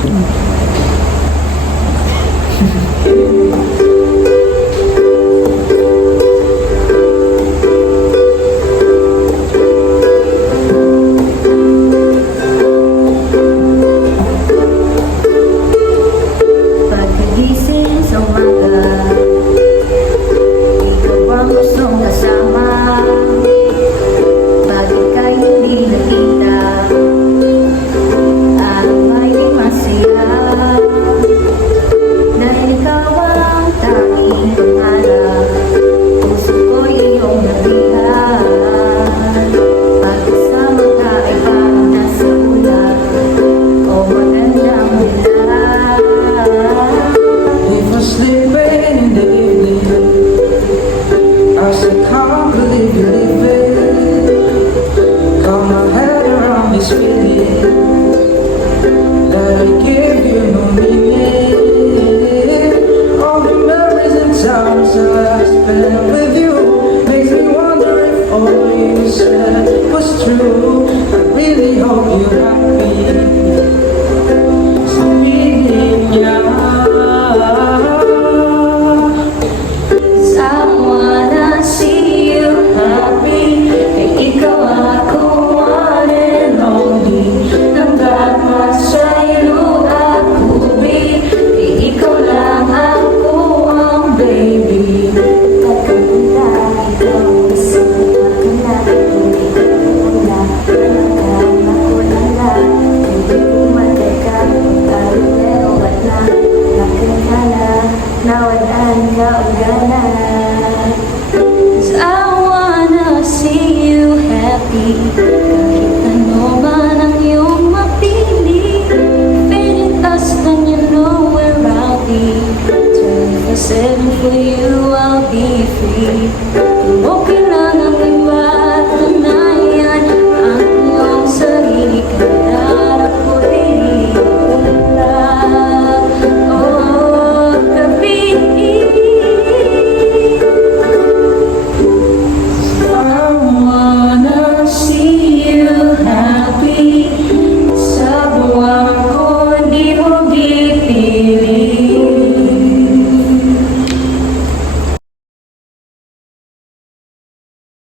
Pagkagising sa umaga, ikaw ang gustong kasama. Pag ika'y hindi nakita, ay masaya. Dahil ikaw ang tanging pangarap, puso ko'y iyong nabihan. Pagkasama ka ay parang nasa ulap o magandang bulan. If I'm sleeping in the evening, I still can't believe you're leaving. Got my head around this feeling that I give you no meaning. All the memories and times that I spent with you makes me wonder if all you said was true. I really hope you're happy. Sabihin niya. I wanna see you happy. Kay ikaw ako one and only. Nanggamas sa'yo ako, babe. Kay ikaw lang ako ang baby. Pagkapunta, ikaw isama ka na. Hindi ko una, nanggamas ako na lang. Hindi pumatay ka, tayo pero wala. Nakakala, nawalan ka ang gana. I wanna see you happy. Kahit ano man ang iyong mapili, pinitas lang you know where I'll be. 24/7 for you, I'll be free.